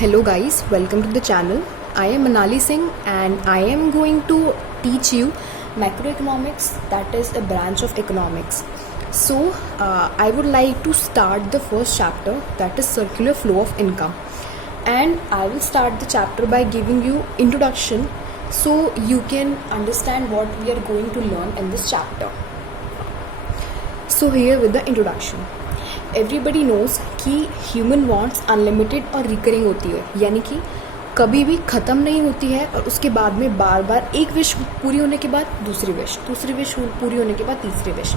Hello guys, welcome to the channel. I am Manali Singh and I am going to teach you macroeconomics, that is a branch of economics. So I would like to start the first chapter, that is circular flow of income. And I will start the chapter by giving you introduction so you can understand what we are going to learn in this chapter. So here with the introduction. Everybody nose कि human wants unlimited और recurring होती है, यानी कि कभी भी ख़त्म नहीं होती है और उसके बाद में बार बार एक विश पूरी होने के बाद दूसरी विश पूरी होने के बाद तीसरी विश.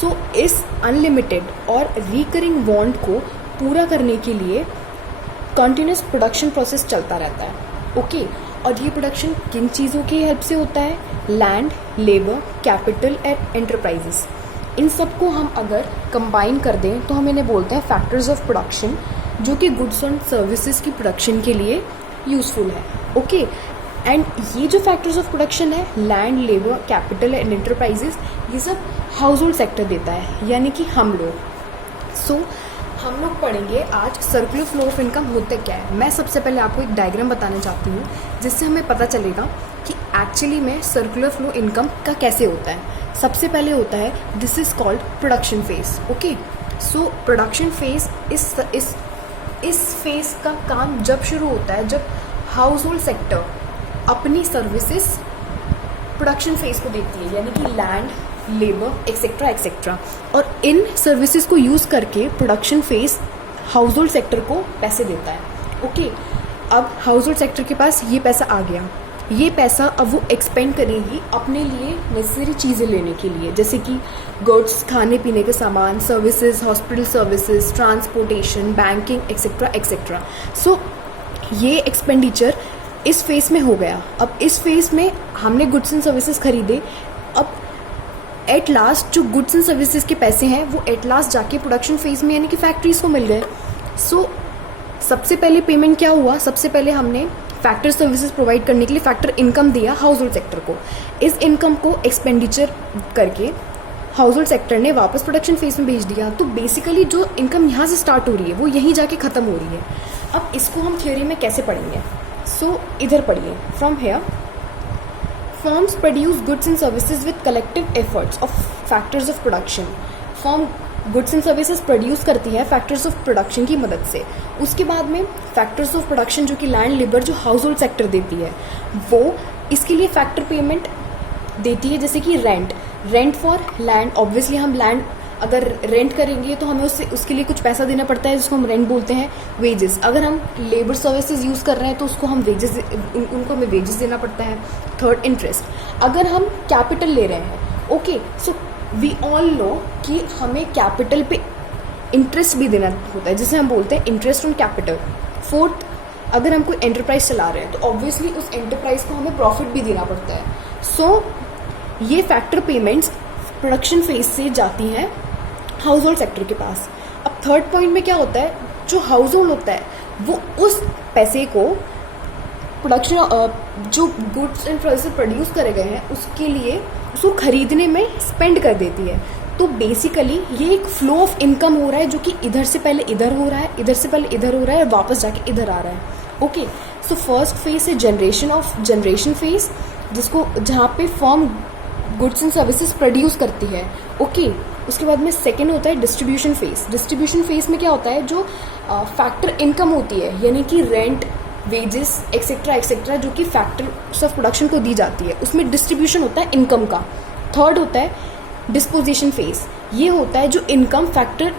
सो इस अनलिमिटेड और रिकरिंग वांट को पूरा करने के लिए कंटिन्यूस प्रोडक्शन प्रोसेस चलता रहता है. ओके और ये प्रोडक्शन किन चीज़ों की हेल्प से होता है? Land, labour, capital and enterprises. इन सबको हम अगर कंबाइन कर दें तो हम इन्हें बोलते हैं फैक्टर्स ऑफ प्रोडक्शन, जो कि गुड्स एंड सर्विसेज की प्रोडक्शन के लिए यूज़फुल है. ओके एंड ये जो फैक्टर्स ऑफ प्रोडक्शन है, land, labour, capital and enterprises, ये सब हाउस होल्ड सेक्टर देता है, यानी कि हम लोग. सो हम लोग पढ़ेंगे आज सर्कुलर फ्लो ऑफ इनकम होता क्या है. मैं सबसे पहले आपको एक डायग्राम बताना चाहती हूँ जिससे हमें पता चलेगा कि एक्चुअली में सर्कुलर फ्लो इनकम का कैसे होता है. सबसे पहले होता है this is called production phase. Okay so production phase इस फेज का काम जब शुरू होता है जब हाउस होल्ड सेक्टर अपनी सर्विसेज प्रोडक्शन फेज को देती है, यानी कि लैंड, लेबर एक्सेट्रा एक्सेट्रा, और इन सर्विसेज को यूज़ करके production phase house hold sector को पैसे देता है. ओके अब हाउस होल्ड सेक्टर के पास ये पैसा आ गया. ये पैसा अब वो एक्सपेंड करेगी अपने लिए नेसेसरी चीज़ें लेने के लिए, जैसे कि गुड्स, खाने पीने के सामान, services, hospital services, transportation, banking etcetera etcetera. So ये एक्सपेंडिचर इस फेज में हो गया. अब इस फेज में हमने गुड्स एंड सर्विसेज खरीदे. अब एट लास्ट जो गुड्स एंड सर्विसेज के पैसे हैं वो एट लास्ट जाके प्रोडक्शन फेज में यानी कि फैक्ट्रीज को मिल गए. सो सबसे पहले पेमेंट क्या हुआ? सबसे पहले हमने फैक्टर सर्विसेज प्रोवाइड करने के लिए फैक्टर इनकम दिया हाउस होल्ड सेक्टर को. इस इनकम को एक्सपेंडिचर करके हाउस होल्ड सेक्टर ने वापस प्रोडक्शन फेज में भेज दिया. तो बेसिकली जो इनकम यहाँ से स्टार्ट हो रही है वो यहीं जाके ख़त्म हो रही है. अब इसको हम थ्योरी में कैसे पढ़ेंगे? सो इधर पढ़िए. From here firms produce goods and services with collective efforts of factors of production. Firm goods and services produce करती है फैक्टर्स ऑफ प्रोडक्शन की मदद से. उसके बाद में फैक्टर्स ऑफ प्रोडक्शन जो कि लैंड, लेबर, जो हाउस होल्ड सेक्टर देती है, वो इसके लिए फैक्टर पेमेंट देती है, जैसे कि रेंट फॉर लैंड. ऑब्वियसली हम लैंड अगर रेंट करेंगे तो हमें उसके लिए कुछ पैसा देना पड़ता है, जिसको हम रेंट बोलते हैं. वेजेस, अगर हम लेबर सर्विसेज यूज़ कर रहे हैं तो उसको हम उनको हमें वेजेस देना पड़ता है. Third, interest. अगर हम कैपिटल ले रहे हैं, okay so we all know कि हमें कैपिटल पे इंटरेस्ट भी देना होता है, जिसे हम बोलते हैं इंटरेस्ट ऑन कैपिटल. फोर्थ, अगर हम कोई एंटरप्राइज चला रहे हैं तो ऑब्वियसली उस एंटरप्राइज को हमें प्रॉफिट भी देना पड़ता है. सो ये फैक्टर पेमेंट्स प्रोडक्शन फेज से जाती हैं हाउस होल्ड सेक्टर के पास. अब थर्ड पॉइंट में क्या होता है? जो हाउस होल्ड होता है वो उस पैसे को प्रोडक्शन जो गुड्स एंड सर्विसेज प्रोड्यूस करे गए हैं उसके लिए उसको खरीदने में स्पेंड कर देती है. तो बेसिकली ये एक फ्लो ऑफ इनकम हो रहा है जो कि इधर से पहले इधर हो रहा है, इधर से पहले इधर हो रहा है, वापस जाके इधर आ रहा है. ओके सो फर्स्ट फेज है जनरेशन फेज, जिसको जहाँ पे firm goods and services produce करती है. ओके उसके बाद में सेकेंड होता है डिस्ट्रीब्यूशन फेज में क्या होता है? जो फैक्टर इनकम होती है, यानी कि रेंट, वेजेस एक्सेट्रा एक्सेट्रा, जो कि फैक्टर्स ऑफ प्रोडक्शन को दी जाती है, उसमें डिस्ट्रीब्यूशन होता है इनकम का. थर्ड होता है डिस्पोजिशन फेज. ये होता है जो इनकम फैक्टर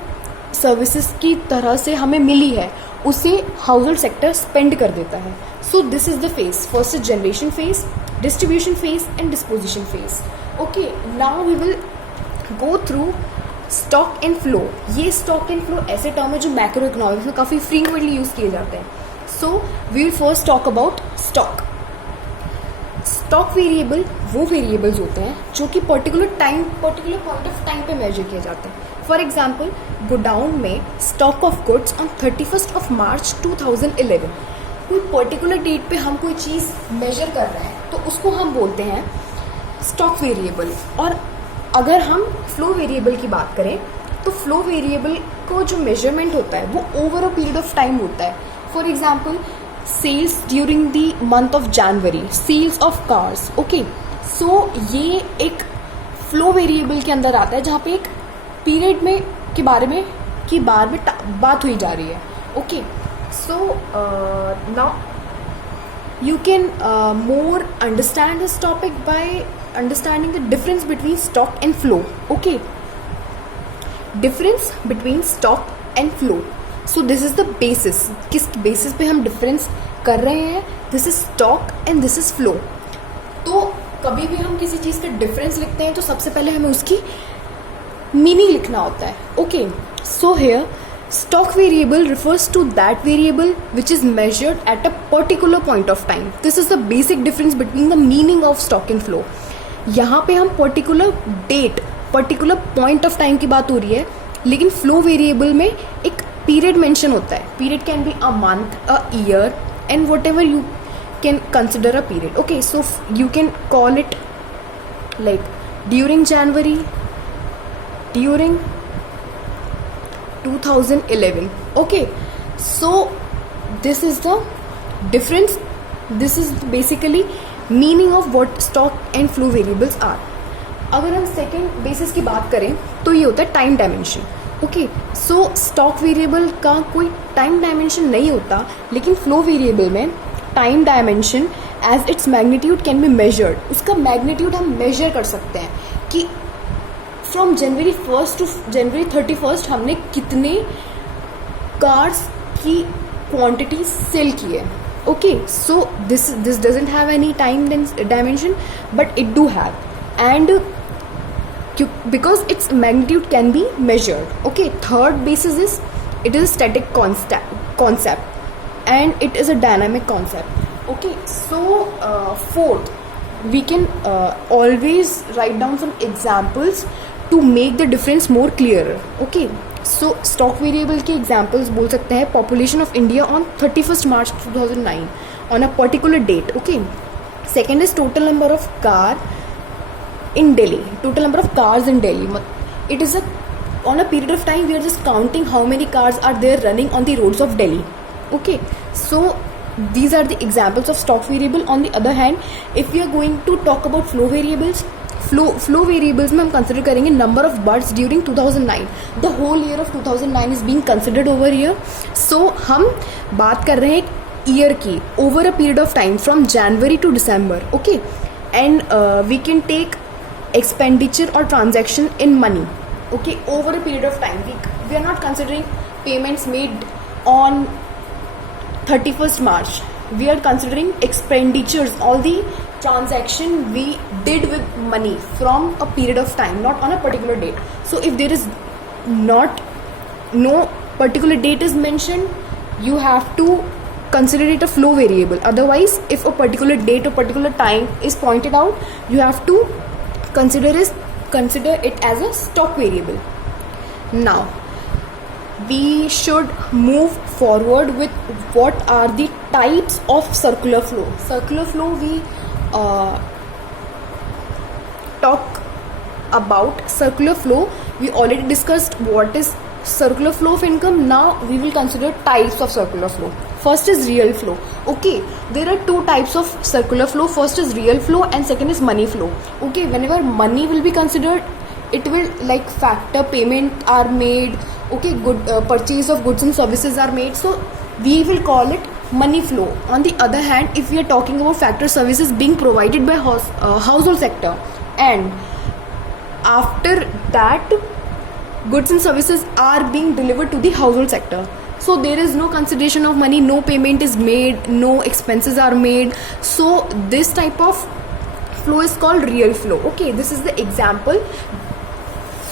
सर्विसेज की तरह से हमें मिली है उसे हाउस होल्ड सेक्टर स्पेंड कर देता है. So this is the phase. First is generation phase, distribution phase and disposition phase. Okay now we will go through stock and flow. ये स्टॉक एंड फ्लो ऐसे टर्म है जो macro economics में काफ़ी frequently use किए जाते हैं. So we will first talk about stock. Stock variable वो वेरिएबल्स होते हैं जो कि पर्टिकुलर पॉइंट ऑफ टाइम पे मेजर किए जाते हैं. फॉर एग्जाम्पल गोडाउन में stock of goods on 31 of March 2011. कोई पर्टिकुलर डेट पे हम कोई चीज़ मेजर कर रहे हैं तो उसको हम बोलते हैं स्टॉक वेरिएबल. और अगर हम फ्लो वेरिएबल की बात करें तो फ्लो वेरिएबल को जो मेजरमेंट होता है वो over a period of time होता है. For example, sales during the month of January, sales of cars. Okay, so ये एक फ्लो वेरिएबल के अंदर आता है जहाँ पे एक पीरियड में के बारे में बात हुई जा रही है. Okay, so now you can more understand this topic by understanding the difference between stock and flow. Okay, difference between stock and flow. So this is the basis. किस basis पे हम difference कर रहे हैं? This is stock and this is flow. तो कभी भी हम किसी चीज़ का difference लिखते हैं तो सबसे पहले हमें उसकी meaning लिखना होता है. Okay, so here stock variable refers to that variable which is measured at a particular point of time. This is the basic difference between the meaning of stock and flow. यहाँ पे हम particular date, particular point of time की बात हो रही है, लेकिन flow variable में एक period mention होता है. Period can be a month, a year, and whatever you can consider a period. Okay, so you can call it like during January, during 2011. Okay, so this is the difference. This is basically meaning of what stock and flow variables are. अगर हम second basis की बात करें तो ये होता है time dimension. Okay, so stock variable का कोई टाइम डायमेंशन नहीं होता, लेकिन फ्लो वेरिएबल में time dimension as its magnitude can be measured. उसका मैग्नीट्यूड हम मेजर कर सकते हैं कि फ्रॉम जनवरी 1 टू जनवरी 31 हमने कितने कार्स की क्वांटिटी सेल की है. Okay, so this doesn't have any time dimension but it do have, and because it's magnitude can be measured. Okay, third basis is it is a static concept and it is a dynamic concept. Okay, so fourth, we can always write down some examples to make the difference more clearer. Okay, so stock variable के examples बोल सकते हैं population of India on 31st March 2009 on a particular date. Okay, second is total number of car in Delhi, total number of cars in Delhi. It is on a period of time we are just counting how many cars are there running on the roads of Delhi. Okay, so these are the examples of stock variable. On the other hand, if we are going to talk about flow variables, flow variables में हम consider करेंगे number of births during 2009. The whole year of 2009 is being considered over here. So हम बात कर रहे हैं year की over a period of time from January to December. Okay, and we can take expenditure or transaction in money. Okay, over a period of time. We are not considering payments made on 31st March. We are considering expenditures, all the transaction we did with money from a period of time, not on a particular date. So if there is no particular date is mentioned, you have to consider it a flow variable. Otherwise, if a particular date or particular time is pointed out, you have to consider it as a stock variable. Now we should move forward with what are the types of circular flow. Circular flow, we talk about circular flow. We already discussed what is circular flow of income. Now we will consider types of circular flow. First is real flow. Okay, there are two types of circular flow. First is real flow and second is money flow. Okay, whenever money will be considered, it will like factor payment are made. Okay, good purchase of goods and services are made, so we will call it money flow. On the other hand, if we are talking about factor services being provided by household sector, and after that goods and services are being delivered to the household sector, so there is no consideration of money, no payment is made, no expenses are made, so this type of flow is called real flow. Okay, this is the example.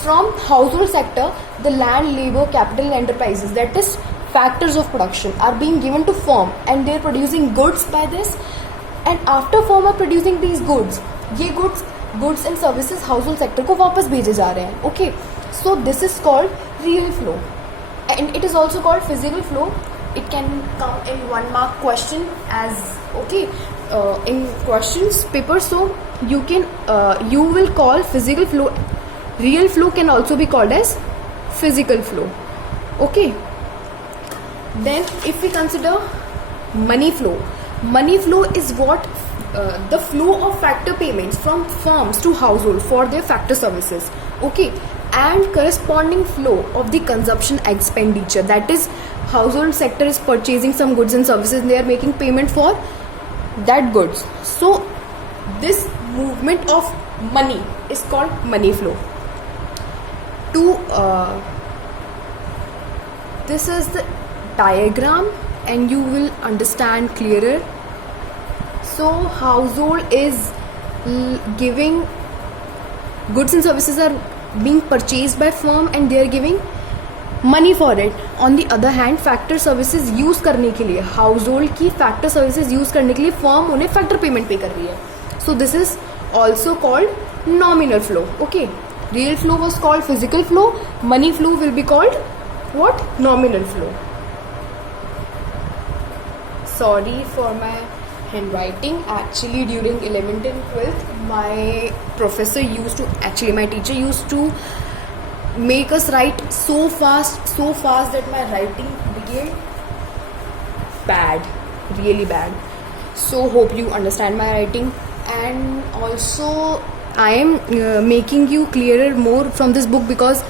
From household sector, the land, labor, capital and enterprises, that is factors of production, are being given to firm and they are producing goods by this, and after firm are producing these goods, ये goods and services household sector को वापस भेजे जा रहे हैं. Okay, so this is called real flow, and it is also called physical flow. It can come in 1 mark question as okay in questions paper, so you will call physical flow. Real flow can also be called as physical flow. Okay, Then if we consider money flow is what the flow of factor payments from firms to household for their factor services, okay, and corresponding flow of the consumption expenditure, that is household sector is purchasing some goods and services and they are making payment for that goods. So this movement of money is called money flow. This is the diagram and you will understand clearer. So household is giving goods and services are being purchased by firm and they are giving money for it. On the other hand, factor services use करने के लिए, household की factor services use करने के लिए firm उन्हें factor payment पे कर रही है. So this is also called nominal flow. Okay, real flow was called physical flow, money flow will be called what? Nominal flow. Sorry for my handwriting. Actually during 11th and 12th my teacher used to make us write so fast that my writing became bad, really bad. So hope you understand my writing, and also I am making you clearer more from this book because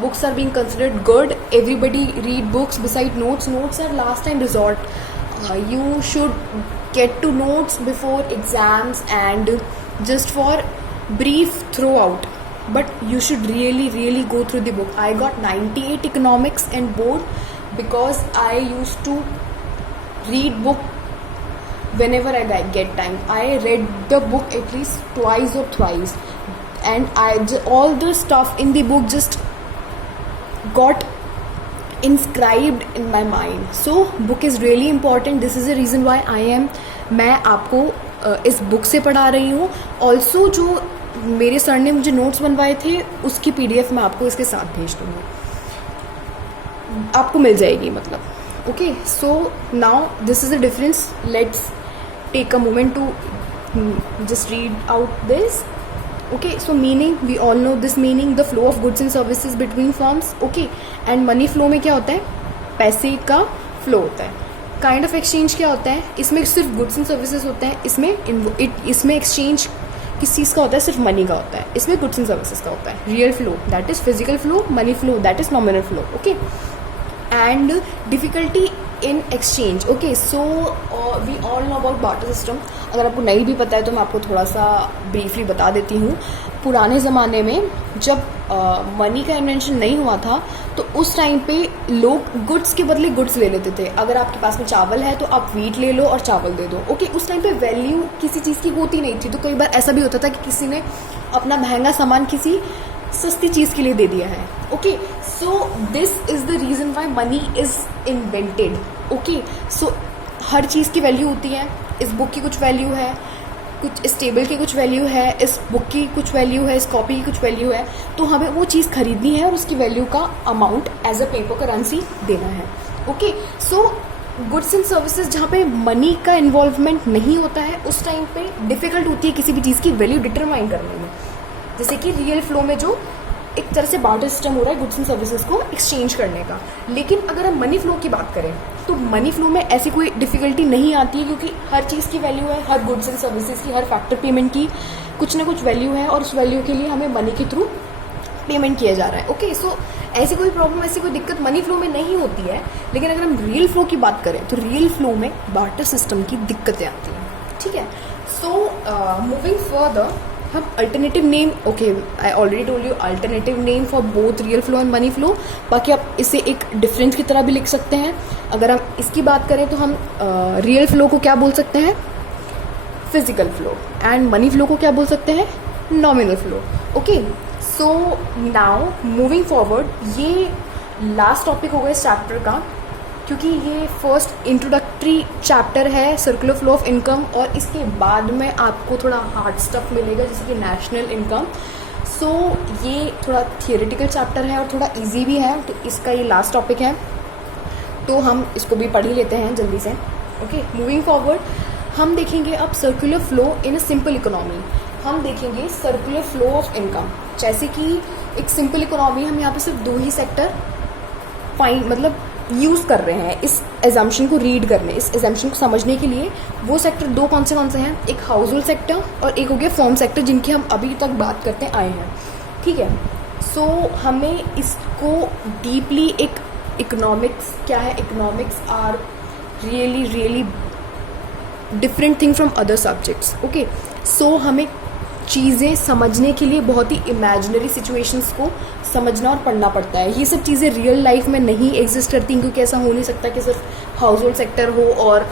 books are being considered good. Everybody read books beside notes. Notes are last time resort. You should get to notes before exams and just for brief throughout, but you should really go through the book. I got 98 economics and board because I used to read book whenever I get time. I read the book at least twice or thrice, and all the stuff in the book just got inscribed in my mind. So book is really important. This is the reason why मैं आपको इस book से पढ़ा रही हूँ. Also जो मेरे sir ने मुझे नोट्स बनवाए थे उसकी PDF मैं आपको इसके साथ भेज दूँगी, आपको मिल जाएगी मतलब. Okay, so now this is the difference. Let's take a moment to just read out this. Okay, so meaning we all know this meaning, the flow of goods and services between firms. Okay, and money flow में क्या होता है? पैसे का flow होता है. Kind of exchange क्या होता है? इसमें सिर्फ goods and services होते हैं. इसमें exchange किस चीज़ का होता है? सिर्फ money का होता है. इसमें goods and services का होता है. Real flow, that is physical flow. Money flow, that is nominal flow. Okay, and difficulty in exchange. Okay, so we all know about barter system. अगर आपको नहीं भी पता है तो मैं आपको थोड़ा सा ब्रीफली बता देती हूँ. पुराने ज़माने में जब मनी का इन्वेंशन नहीं हुआ था तो उस टाइम पे लोग गुड्स के बदले गुड्स ले लेते थे. अगर आपके पास में चावल है तो आप वीट ले लो और चावल दे दो. ओके, उस टाइम पे वैल्यू किसी चीज़ की होती नहीं थी, तो कई बार ऐसा भी होता था कि किसी ने अपना महंगा सामान किसी सस्ती चीज़ के लिए दे दिया है. Okay, so this is the reason why money is invented. Okay, so हर चीज़ की वैल्यू होती है. इस बुक की कुछ वैल्यू है, कुछ इस टेबल की कुछ वैल्यू है, इस बुक की कुछ वैल्यू है, इस कॉपी की कुछ वैल्यू है. तो हमें वो चीज़ खरीदनी है और उसकी वैल्यू का amount as a paper currency देना है. Okay, so goods and services जहाँ पे मनी का इन्वॉल्वमेंट नहीं होता है उस टाइम पे डिफ़िकल्ट होती है किसी भी चीज़ की वैल्यू डिटरमाइन करने में. जैसे कि रियल फ्लो में जो एक तरह से बार्टर सिस्टम हो रहा है गुड्स एंड सर्विसेज को एक्सचेंज करने का. लेकिन अगर हम मनी फ्लो की बात करें तो मनी फ्लो में ऐसी कोई डिफ़िकल्टी नहीं आती है, क्योंकि हर चीज़ की वैल्यू है, हर गुड्स एंड सर्विसेज की, हर फैक्टर पेमेंट की कुछ ना कुछ वैल्यू है और उस वैल्यू के लिए हमें मनी के थ्रू पेमेंट किया जा रहा है. ओके, सो ऐसी कोई प्रॉब्लम, ऐसी कोई दिक्कत मनी फ्लो में नहीं होती है. लेकिन अगर हम रियल फ्लो की बात करें तो रियल फ्लो में बार्टर सिस्टम की दिक्कतें आती हैं. ठीक है, सो मूविंग फर्दर हम alternative name, okay I already told you alternative name for both real flow and money flow. बाकी आप इसे एक डिफरेंस की तरह भी लिख सकते हैं. अगर हम इसकी बात करें तो हम रियल फ्लो को क्या बोल सकते हैं? Physical flow. And money flow को क्या बोल सकते हैं? Nominal flow. Okay, so now moving forward, ये लास्ट टॉपिक होगा इस चैप्टर का, क्योंकि ये फर्स्ट इंट्रोडक्टरी चैप्टर है सर्कुलर फ्लो ऑफ इनकम, और इसके बाद में आपको थोड़ा हार्ड स्टफ मिलेगा जैसे कि नेशनल इनकम. सो ये थोड़ा थियोरेटिकल चैप्टर है और थोड़ा इजी भी है, तो इसका ये लास्ट टॉपिक है, तो हम इसको भी पढ़ ही लेते हैं जल्दी से. ओके, मूविंग फॉरवर्ड हम देखेंगे अब circular flow in a simple economy. हम देखेंगे सर्कुलर फ्लो ऑफ इनकम. जैसे कि एक सिंपल इकोनॉमी हम यहाँ पे सिर्फ दो ही सेक्टर मतलब यूज़ कर रहे हैं इस एजम्पशन को रीड करने, इस एजम्पशन को समझने के लिए, वो सेक्टर दो कौन से हैं, एक हाउस होल्ड सेक्टर और एक हो गया फर्म सेक्टर, जिनकी हम अभी तक बात करते आए हैं, ठीक है। सो हमें इसको डीपली एक इकोनॉमिक्स क्या है, economics are really different thing from other subjects, okay. So हमें चीज़ें समझने के लिए बहुत ही इमेजिनरी सिचुएशंस को समझना और पढ़ना पड़ता है। ये सब चीज़ें रियल लाइफ में नहीं एग्जिस्ट करती, क्योंकि ऐसा हो नहीं सकता कि सिर्फ हाउस होल्ड सेक्टर हो और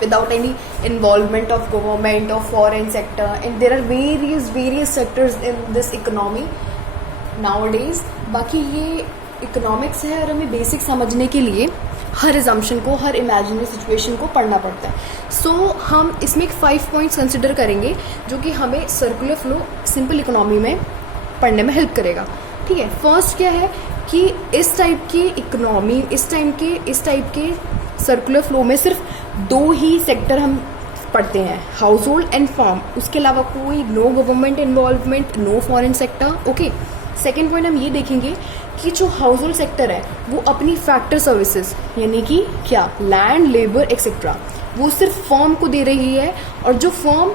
without any involvement of government और foreign sector, and there are various sectors in this economy nowadays. बाकी ये इकोनॉमिक्स है और हमें बेसिक समझने के लिए हर एजम्पशन को, हर इमेजिनरी सिचुएशन को पढ़ना पड़ता है। सो हम इसमें 5 पॉइंट्स कंसिडर करेंगे जो कि हमें सर्कुलर फ्लो सिंपल इकोनॉमी में पढ़ने में हेल्प करेगा, ठीक है। फर्स्ट क्या है कि इस टाइप की इकोनॉमी, इस टाइप के सर्कुलर फ्लो में सिर्फ 2 ही सेक्टर हम पढ़ते हैं, हाउस होल्ड एंड फार्म। उसके अलावा कोई no government involvement, no foreign sector, okay. Second point हम ये देखेंगे कि जो हाउस होल्ड सेक्टर है वो अपनी फैक्टर सर्विसेज, यानी कि क्या, लैंड, लेबर एक्सेट्रा, वो सिर्फ फर्म को दे रही है, और जो फर्म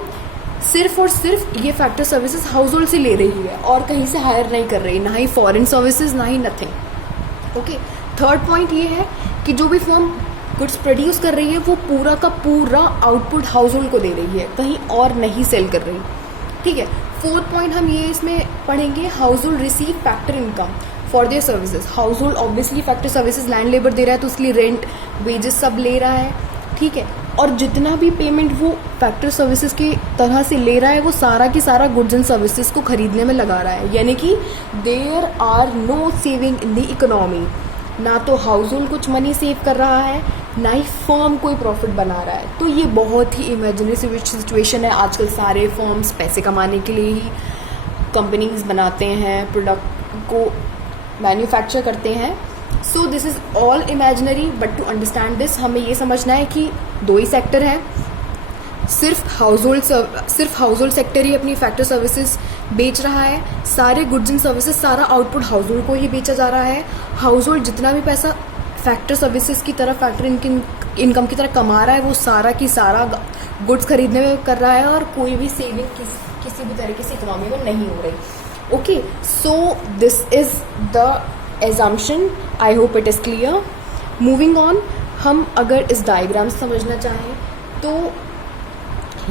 सिर्फ और सिर्फ ये फैक्टर सर्विसेज हाउस होल्ड से ले रही है और कहीं से हायर नहीं कर रही, ना ही फॉरेन सर्विसेज, ना ही नथिंग, ओके। थर्ड पॉइंट ये है कि जो भी फर्म गुड्स प्रोड्यूस कर रही है वो पूरा का पूरा आउटपुट हाउस होल्ड को दे रही है, कहीं और नहीं सेल कर रही, ठीक है। फोर्थ पॉइंट हम ये इसमें पढ़ेंगे, household receive factor income for their services. Household obviously factor services, land labour दे रहा है तो उसके लिए रेंट, वेजेस सब ले रहा है, ठीक है। और जितना भी पेमेंट वो फैक्टर सर्विसेज की तरह से ले रहा है वो सारा की सारा गुड्स एंड सर्विसेज को खरीदने में लगा रहा है, यानी कि there are no saving in the economy. ना तो हाउस होल्ड कुछ मनी सेव कर रहा है, ना ही फर्म कोई प्रॉफिट बना रहा है। तो ये बहुत ही इमेजिनरी सिचुएशन है। आजकल सारे फर्म्स पैसे कमाने के लिए ही कंपनीज बनाते हैं, प्रोडक्ट को मैन्युफैक्चर करते हैं। So this is all imaginary, but to understand this हमें ये समझना है कि 2 ही सेक्टर हैं, सिर्फ हाउस होल्ड सेक्टर ही अपनी फैक्टर सर्विसेज बेच रहा है, सारे गुड्स एंड सर्विसेज, सारा आउटपुट हाउस होल्ड को ही बेचा जा रहा है। हाउस होल्ड जितना भी पैसा फैक्टर सर्विसेज की तरफ, फैक्टर इनकम की तरह कमा रहा है, वो सारा की सारा गुड्स खरीदने में कर रहा है, और कोई भी सेविंग किसी भी तरीके से इकोनॉमी में नहीं हो रही, okay. So this is the assumption, I hope it is clear. Moving on, हम अगर इस डायग्राम से समझना चाहें तो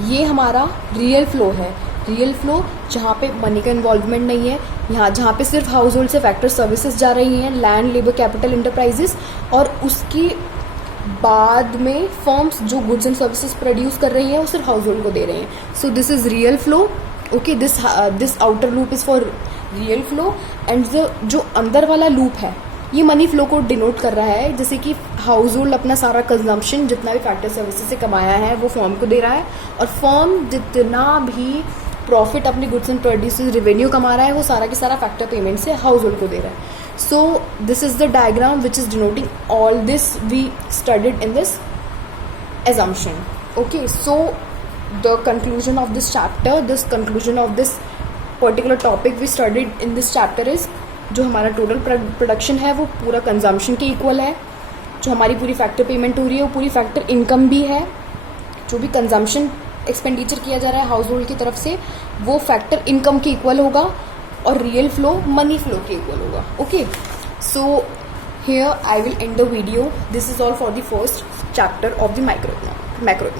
ये हमारा रियल फ्लो है, रियल फ्लो जहाँ पे मनी का इन्वॉल्वमेंट नहीं है, यहाँ जहाँ पे सिर्फ हाउस होल्ड से फैक्टर सर्विसेज जा रही हैं, लैंड, लेबर, कैपिटल, इंटरप्राइजेस, और उसकी बाद में फर्म्स जो गुड्स एंड सर्विसेज प्रोड्यूस कर रही हैं वो सिर्फ हाउस होल्ड को दे रही हैं। So this is real flow, okay. This outer loop is for real flow, and जो अंदर वाला लूप है ये मनी फ्लो को डिनोट कर रहा है, जैसे कि हाउस होल्ड अपना सारा कंजम्पशन जितना भी फैक्टर सर्विसेज से कमाया है वो फर्म को दे रहा है, और फर्म जितना भी प्रॉफिट अपने गुड्स एंड प्रोड्यूस रेवेन्यू कमा रहा है वो सारा की सारा फैक्टर पेमेंट से हाउस होल्ड को दे रहा है। So this is the diagram which is denoting all this we studied in this assumption, okay। So the conclusion of this chapter, this conclusion of this particular topic we studied in this chapter is, जो हमारा total production है वो पूरा consumption के equal है, जो हमारी पूरी फैक्टर पेमेंट हो रही है वो पूरी फैक्टर इनकम भी है, जो भी कंजम्पशन एक्सपेंडिचर किया जा रहा है हाउस होल्ड की तरफ से वो फैक्टर इनकम के इक्वल होगा, और रियल फ्लो मनी फ्लो के इक्वल होगा, okay. So here I will and the video. This is all for the first chapter of the macro economics.